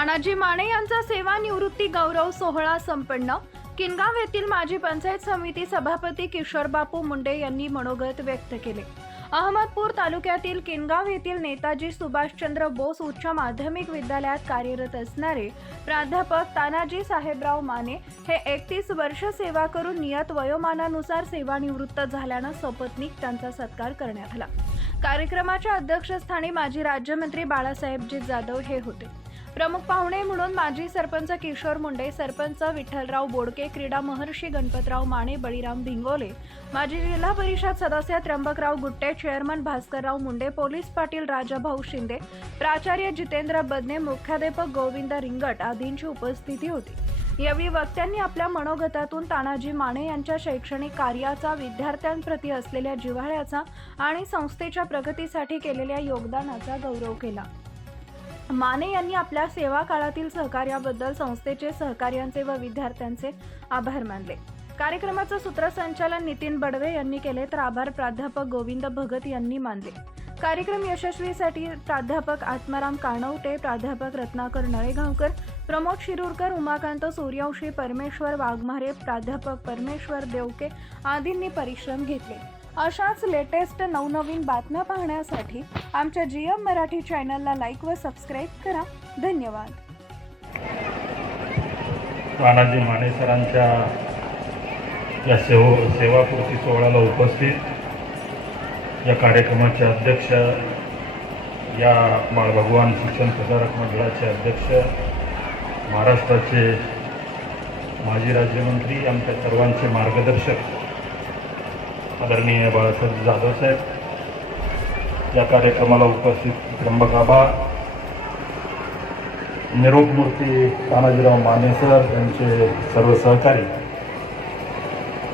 तानाजी माने यांचा सेवानिवृत्ती गौरव सोहळा संपन्न। किनगाव येथील माजी पंचायत समिती सभापती किशोरबापू मुंडे यांनी मनोगत व्यक्त केले। अहमदपूर तालुक्यातील किनगाव येथील नेताजी सुभाषचंद्र बोस उच्च माध्यमिक विद्यालयात कार्यरत असणारे प्राध्यापक तानाजी साहेबराव माने हे 31 वर्ष सेवा करून नियत वयोमानानुसार सेवानिवृत्त झाल्यानं सपत्नीक त्यांचा सत्कार करण्यात आला। कार्यक्रमाच्या अध्यक्षस्थानी माजी राज्यमंत्री बाळासाहेबजी जाधव हे होते। प्रमुख पाहुणे म्हणून माजी सरपंच किशोर मुंडे, सरपंच विठ्ठलराव बोडके, क्रीडा महर्षी गणपतराव माने, बळीराम भिंगोले, माजी जिल्हा परिषद सदस्य त्र्यंबकराव गुट्टे, चेअरमन भास्करराव मुंडे, पोलीस पाटील राजाभाऊ शिंदे, प्राचार्य जितेंद्र बदने, मुख्याध्यापक गोविंद रिंगट आदींची उपस्थिती होती। यावेळी वक्त्यांनी आपल्या मनोगतातून तानाजी माने यांच्या शैक्षणिक कार्याचा, विद्यार्थ्यांप्रती असलेल्या जिव्हाळ्याचा आणि संस्थेच्या प्रगतीसाठी केलेल्या योगदानाचा गौरव केला। माने यांनी आपल्या सेवा काळातील सहकार्याबद्दल संस्थेचे, सहकार्यांचे व विद्यार्थ्यांचे आभार मानले। कार्यक्रमाचं सूत्रसंचालन नितीन बडवे यांनी केले तर आभार प्राध्यापक गोविंद भगत यांनी मानले। कार्यक्रम यशस्वीसाठी प्राध्यापक आत्माराम कानवटे, प्राध्यापक रत्नाकर नळेगावकर, प्रमोद शिरूरकर, उमाकांत सूर्यवंशी, परमेश्वर वाघमारे, प्राध्यापक परमेश्वर देवके आदींनी परिश्रम घेतले। अशाच लेटेस्ट नवनवीन बातम्या पाहण्यासाठी आमच्या जीएम मराठी चॅनलला लाईक व सबस्क्राईब करा। धन्यवाद। तानाजी माने सरांच्या या सेवापूर्ती सोहळ्याला उपस्थित या कार्यक्रमाचे अध्यक्ष, या बाळभगवान शिक्षण सुधारक मंडळाचे अध्यक्ष, महाराष्ट्राचे माजी राज्यमंत्री, आमच्या सर्वांचे मार्गदर्शक आदरणीय बाळासाहेब जाधव साहेब, या कार्यक्रमाला उपस्थित त्र्यंबकाबा, निरोप मूर्ती तानाजीराव माने सर यांचे सर्व सहकारी,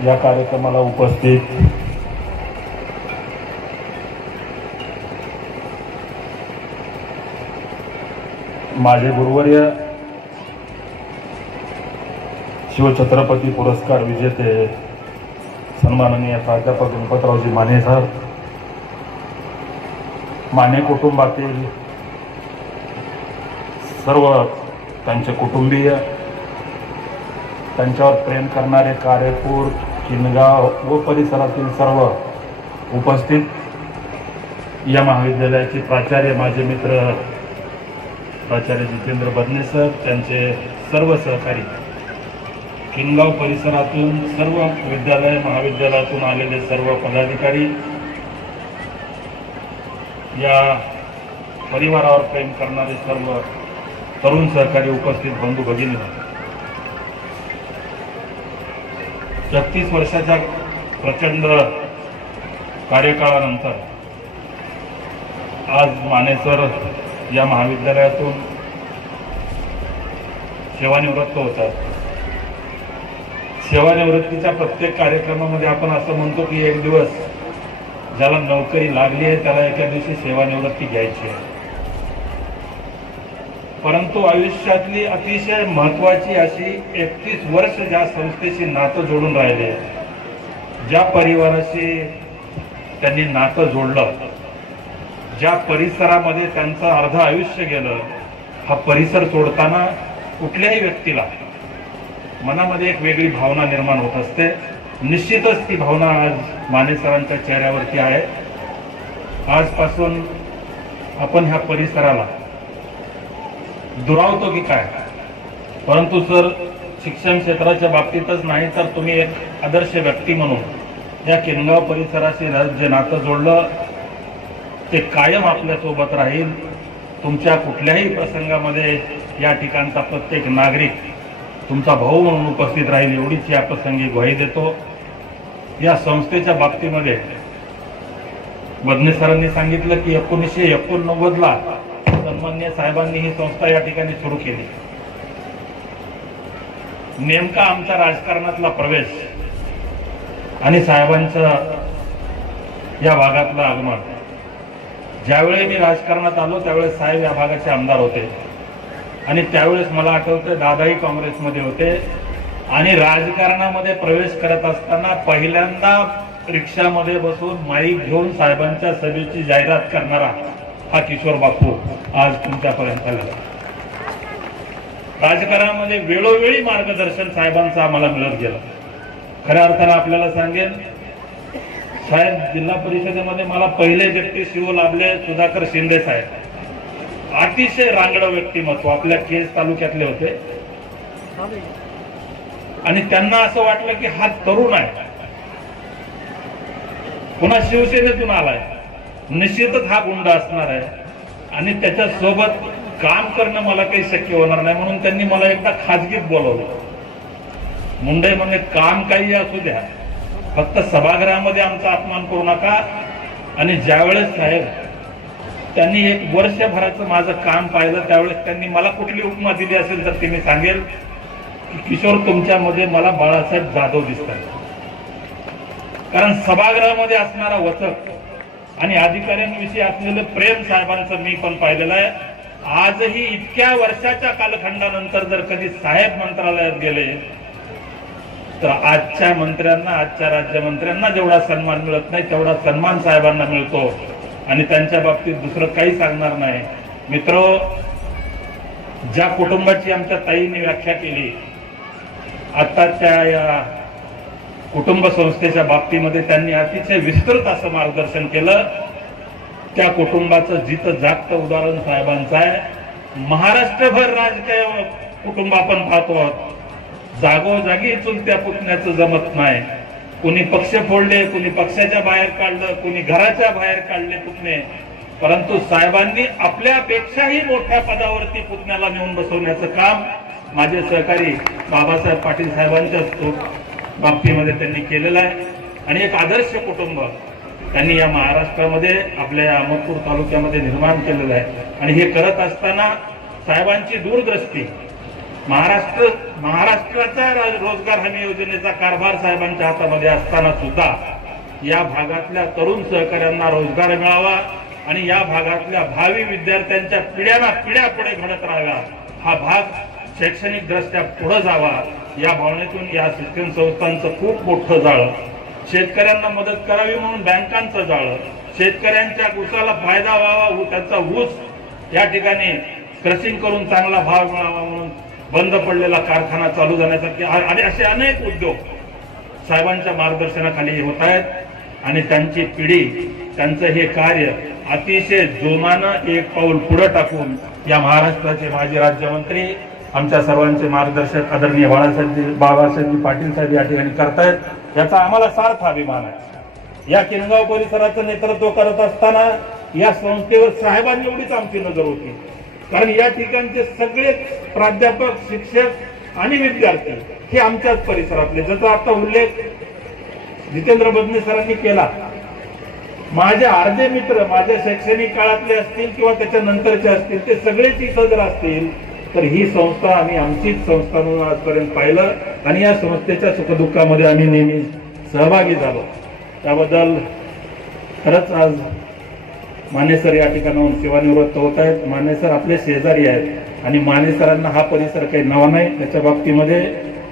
या कार्यक्रमाला उपस्थित माझे गुरुवर्य, शिवछत्रपती पुरस्कार विजेते सन्माननीय प्राध्यापक गणपतरावजी माने सर, माने कुटुंबातील सर्व त्यांचे कुटुंबीय, त्यांच्यावर प्रेम करणारे कार्यपूर, किनगाव व परिसरातील सर्व उपस्थित, या महाविद्यालयाचे प्राचार्य, माझे मित्र प्राचार्य जितेंद्र बदने सर, त्यांचे सर्व सहकारी, किनगाव परिसरातून सर्व विद्यालय महाविद्यालयातून आलेले सर्व पदाधिकारी, या परिवारावर प्रेम करणारे सर्व तरुण सहकारी, उपस्थित बंधू भगिनी, 36 वर्षाच्या प्रचंड कार्यकाळानंतर आज माने सर या महाविद्यालयातून सेवानिवृत्त होतात। सेवानिवृत्तीच्या प्रत्येक कार्यक्रमामध्ये आपण असं म्हणतो की एक दिवस ज्याला नोकरी लागली आहे त्याला एका दिवशी सेवानिवृत्ती घ्यायची आहे, परंतु आयुष्यातली अतिशय महत्त्वाची अशी 31 वर्ष ज्या संस्थेशी नातं जोडून राहिले, ज्या परिवाराशी त्यांनी नातं जोडलं, ज्या परिसरामध्ये त्यांचं अर्ध आयुष्य गेलं, हा परिसर सोडताना कुठल्याही व्यक्तीला मनामध्ये एक वेगळी भावना निर्माण होत असते। निश्चितच ती भावना आज माने सरांच्या चेहऱ्यावरती आहे। आजपासून आपण ह्या परिसराला दुरावतो की काय, परंतु सर शिक्षण क्षेत्राच्या बाबतीतच नाही तर तुम्ही एक आदर्श व्यक्ती म्हणून या किनगाव परिसराशी जे नातं जोडलं ते कायम आपल्यासोबत राहील। तुमच्या कुठल्याही प्रसंगामध्ये या ठिकाणचा प्रत्येक नागरिक तुमचा भाऊ म्हणून उपस्थित राहील, एवढीच या प्रसंगी ग्वाही देतो। या संस्थेच्या बाबतीमध्ये बदने सरांनी सांगितलं की 1989ला सन्माननीय साहेबांनी ही संस्था या ठिकाणी सुरू केली। नेमका आमच्या राजकारणातला प्रवेश आणि साहेबांचं या भागातलं आगमन, ज्यावेळी मी राजकारणात आलो त्यावेळेस साहेब या भागाचे आमदार होते आणि त्यावेळेस मला आठवतं दादाही काँग्रेसमध्ये होते आणि राजकारणामध्ये प्रवेश करत असताना पहिल्यांदा रिक्षामध्ये बसून माईक घेऊन साहेबांच्या सभेची जाहिरात करणारा हा किशोर बापू आज तुमच्यापर्यंत आला। राजकारणामध्ये वेळोवेळी मार्गदर्शन साहेबांचं आम्हाला मिळत गेलं. खऱ्या अर्थानं आपल्याला सांगेन, साहेब जिल्हा परिषदेमध्ये मला पहिले व्यक्ती शिव लाभले सुधाकर शिंदे साहेब. अतिशय रांगडं व्यक्तिमत्व, आपल्या केज तालुक्यातले होते. आणि त्यांना असं वाटलं की हा तरुण आहे, पुन्हा शिवसेनेतून आलाय, निश्चितच हा गुंड असणार आहे आणि त्याच्या सोबत काम करणं मला काही शक्य होणार नाही. म्हणून त्यांनी मला एकदा खाजगीत बोलवलं. मुंडे म्हणजे काम काही असू द्या, फक्त सभागृहामध्ये आमचा अपमान करू नका. आणि ज्यावेळेस साहेब त्यांनी एक वर्षभराचं माझं काम पाहिलं, त्यावेळेस त्यांनी मला कुठली उपमा दिली असेल तर ती मी सांगेल की किशोर, तुमच्यामध्ये मला बाळासाहेब जाधव दिसतात. कारण सभागृहामध्ये असणारा वचक आणि अधिकाऱ्यांविषयी असलेलं प्रेम साहेबांचं मी पण पाहिलेलं आहे. आजही इतक्या वर्षाच्या कालखंडानंतर जर कधी साहेब मंत्रालयात गेले तर आजच्या मंत्र्यांना, आजच्या राज्यमंत्र्यांना जेवढा सन्मान मिळत नाही तेवढा सन्मान साहेबांना मिळतो. आणि त्यांच्या बाबतीत दुसरं काही सांगणार नाही. मित्र, ज्या कुटुंबाची आमच्या ताईंनी व्याख्या केली, आता त्या या कुटुंब संस्थेच्या बाबतीमध्ये त्यांनी अतिशय विस्तृत असं मार्गदर्शन केलं. त्या कुटुंबाचं जिथं जागतं उदाहरण साहेबांचं आहे. महाराष्ट्रभर राजकीय कुटुंब आपण पाहतो, जागोजागी चुलत्या पुतण्याचं जमत नाही. कुणी पक्ष फोडले, कुणी पक्षाच्या बाहेर काढलं, कुणी घराच्या बाहेर काढले पुतणे. परंतु साहेबांनी आपल्यापेक्षाही मोठ्या पदावरती पुतण्याला नेऊन बसवण्याचं काम माझे सहकारी बाबासाहेब पाटील साहेबांच्या बाबतीमध्ये त्यांनी केलेलं आहे. आणि एक आदर्श कुटुंब त्यांनी या महाराष्ट्रामध्ये, आपल्या अहमदपूर तालुक्यामध्ये निर्माण केलेलं आहे. आणि हे करत असताना साहेबांची दूरदृष्टी, महाराष्ट्राच्या रोजगार हमी योजनेचा कारभार साहेबांच्या हातामध्ये असताना सुद्धा या भागातल्या तरुण सहकाऱ्यांना रोजगार मिळावा आणि या भागातल्या भावी विद्यार्थ्यांच्या पिढ्या पुढे घडत राहाव्या, हा भाग शैक्षणिक दृष्ट्या पुढे जावा, या भावनेतून या शिक्षण संस्थांचं खूप मोठं जाळं, शेतकऱ्यांना मदत करावी म्हणून बँकांचं जाळं, शेतकऱ्यांच्या ऊसाला फायदा व्हावा, त्यांचा ऊस या ठिकाणी क्रशिंग करून चांगला भाव मिळावा म्हणून बंद पडलेला कारखाना चालू जाण्यासाठी आणि असे अनेक उद्योग साहेबांच्या मार्गदर्शनाखाली होत आहेत. आणि त्यांची पिढी, त्यांचं हे कार्य अतिशय जोमानं एक पाऊल पुढे टाकून या महाराष्ट्राचे माजी राज्यमंत्री, आमच्या सर्वांचे मार्गदर्शक आदरणीय बाळासाहेब पाटील साहेब या ठिकाणी करतायत. याचा आम्हाला सार्थ अभिमान आहे. या किनगाव परिसराचं नेतृत्व करत असताना या संस्थेवर साहेबांनी एवढीच आमची नजर होती. कारण या ठिकाणचे सगळे प्राध्यापक, शिक्षक आणि विद्यार्थी हे आमच्याच परिसरातले, ज्याचा आता उल्लेख जितेंद्र बदने सरांनी केला. माझे अर्धे मित्र माझ्या शैक्षणिक काळातले असतील किंवा त्याच्यानंतरचे असतील, ते सगळेच इथं जर असतील तर ही संस्था आम्ही आमचीच संस्था म्हणून आजपर्यंत पाहिलं आणि या संस्थेच्या सुखदुःखामध्ये आम्ही नेहमी सहभागी झालो. त्याबद्दल खरंच आज माने सर या ठिकाणाहून सेवानिवृत्त होत आहेत. माने सर आपले शेजारी आहेत आणि माने सरांना हा परिसर काही नवा नाही. त्याच्या बाबतीमध्ये,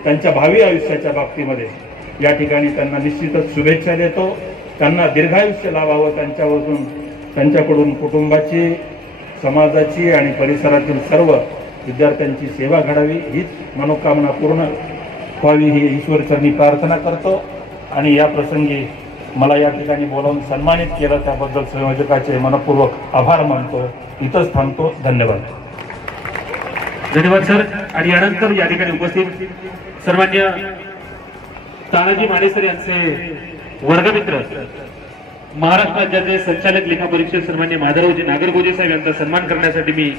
त्यांच्या भावी आयुष्याच्या बाबतीमध्ये या ठिकाणी त्यांना निश्चितच शुभेच्छा देतो. त्यांना दीर्घायुष्य लाभावं, त्यांच्याकडून कुटुंबाची, समाजाची आणि परिसरातील सर्व विद्यार्थ्यांची सेवा घडावी हीच मनोकामना पूर्ण व्हावी ही ईश्वरचरणी प्रार्थना करतो. आणि या प्रसंगी मला या ठिकाणी बोलावून सन्मानित केलं त्याबद्दल संयोजकाचे मनपूर्वक आभार मानतो. इथंच थांबतो. धन्यवाद. धन्यवाद सर. आणि यानंतर या ठिकाणी उपस्थित सर्वांनी तानाजी माने सर यांचे वर्गमित्र, महाराष्ट्र राज्याचे संचालक लेखा परीक्षक सर्वांनी माधवजी नागरगोजे साहेब यांचा सन्मान करण्यासाठी मी